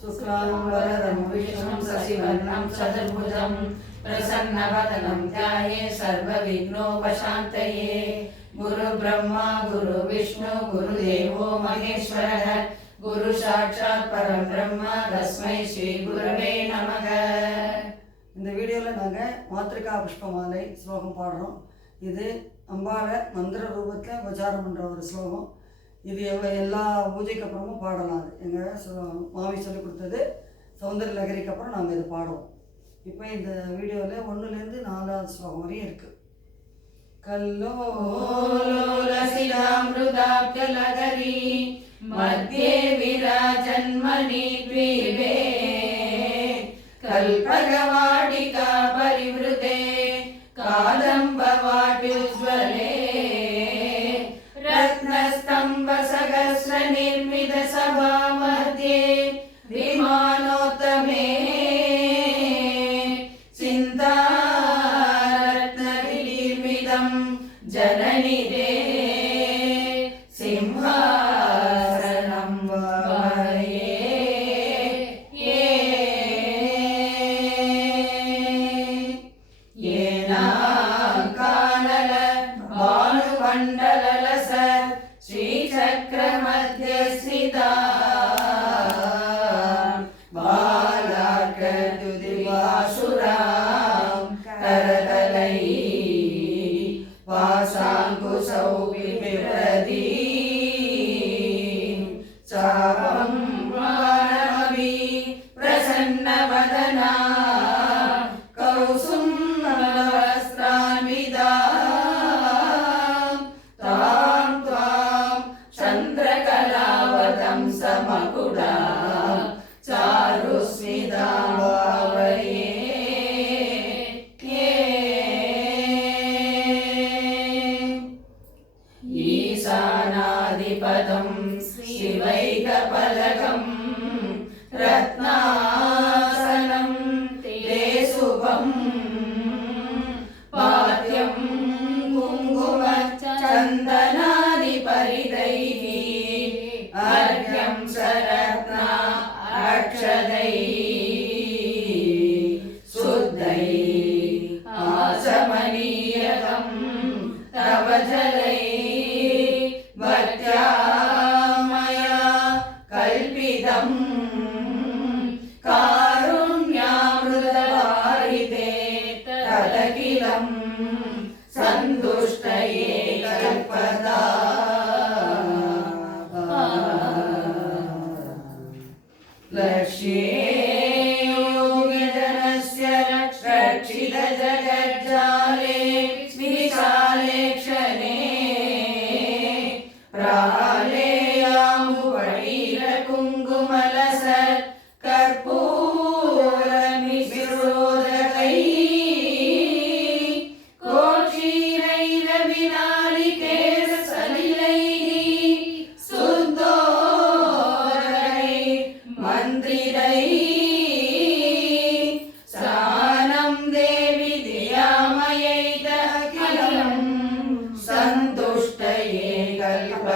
शुक्लांबरधरं विष्णुं शशिवर्णं चतुर्भुजं प्रसन्नवदनं ध्यायेत् सर्वविघ्नोपशान्तये। गुरुब्रह्मा गुरुविष्णु गुरुदेवो महेश्वरः गुरु साक्षात् परं ब्रह्म तस्मै श्री गुरवे नमः। இந்த வீடியோவில் நாங்கள் மாத்திரிகா புஷ்பமாலை ஸ்லோகம் பாடுறோம். இது அம்பாவை மந்திர ரூபத்தில் உச்சாரம் பண்ணுற ஒரு ஸ்லோகம். இது எல்லா பூஜைக்கு அப்புறமும் பாடலாம். அது எங்கள் மாமி சொல்லிக் கொடுத்தது. சௌந்தர லகரிக்கு அப்புறம் நாங்கள் இது பாடுவோம். இப்போ இந்த வீடியோவில் 1லேருந்து 4வது ஸ்லோகம் வரையும் இருக்குது. கல்லோலசிதாமிருதாப்ஜலகரி மத்யே விராஜன்மணி த்வீபே கல்பகவாடிகா பரிவ்ருதே காதம்பவாட்யுஜ்வலே ரத்னஸ்தம்ப சகஸ்ர நிர்மித சபா மத்யே விமானோத்தமே சிந்தாரத்னவிநிர்மிதம் ஜனனிதே சிம்ஹாசனம் வயே ஏனாங்கானல பானுமண்டலலச ஸ்ரீசக்கரமத்யஸ்ரிதா பாலார்கதுதிவாசுராம் கரதலை வாசாங்குசௌ விபிரதி சாபம் வானமபி பிரசன்னவதனா கௌசும்பவஸ்திரான்விதா தாம் த்வாம் சந்திரகலாவதம் சமகுடா சாருஸ்மிதாம் பாவயே. ஈசானாதிபதம் சிவைகபலகம் ரத்னாசனம் தே சுபம் பாத்யம் குங்கும சந்தனாதிபரிதைः அர்க்யம் சரத்னா அக்ஷதைः சுத்தைः ஆசமனீயகம் தவ ஜலைः பக்த்யா மயா கல்பிதம் காருண்யாமிருதவாரிதே ததகிலம் சந்துஷ்டயே கல்பதா. லக்ஷ்யே யோகிஜனஸ்ய ரக்ஷித ஜகஜ்ஜாலே விசாலே க்ஷணே பிராலேயாம்புவடீர குங்குமலசத் கற்பூரமிஸ்ரோதகைः கோஷீரைரவிநாளிகேர சலிலைः சுத்தோதகைः மந்திரைः ஸ்நானம் தேவி தியாமயை தகிலம் சந்துஷ்டயே கல்ப